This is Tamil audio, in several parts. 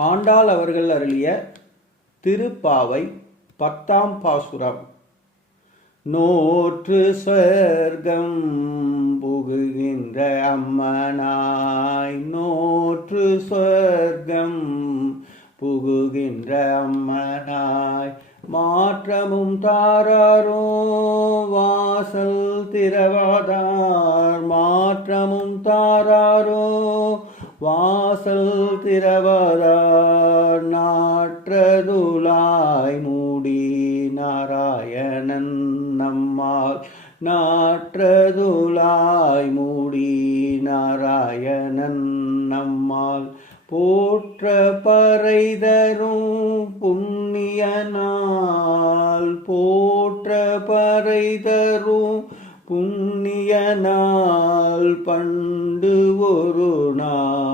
ஆண்டாள் அவர்கள் அருளிய திருப்பாவை பத்தாம் பாசுரம். நோற்று சொர்க்கம் புகுகின்ற அம்மனாய். நோற்று சொர்க்கம் புகுகின்ற அம்மனாய். மாற்றமும் தாராரோ வாசல் திரவாதார் மாற்றமும் தாராரோ வாசல் திரவதார் நாற்றதுலாய் மூடி நாராயணன் நம்மால் நாற்றதுலாய் மூடி நாராயணன் நம்மால் போற்ற பறைதரும் புண்ணியனால் போற்ற பறைதரும் புண்ணியனால் பண்டு ஒரு நாள்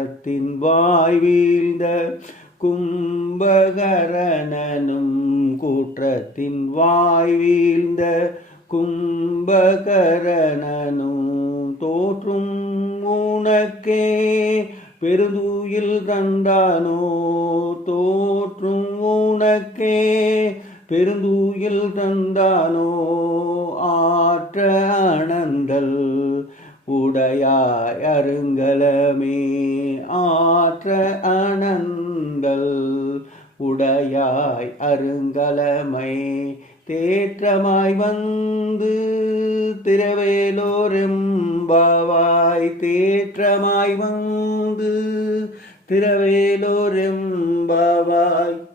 கூற்றத்தின் வாய் வீழ்ந்த கும்பகரணனும் கூற்றத்தின் வாய் வீழ்ந்த கும்பகரணனும் தோற்றும் உனக்கே. பெருதூயில் தந்தானோ தோற்றும் உனக்கே. பெருந்தூயில் தந்தானோ ஆற்ற அனந்தல் உடையாய் அருங்கலமே. ஆற்ற அனங்கள் உடையாய் அருங்கலமை. தேற்றமாய் வந்து திரவேலோரெம்பாவாய் தேற்றமாய் வந்து திரவேலோரெம்பாவாய்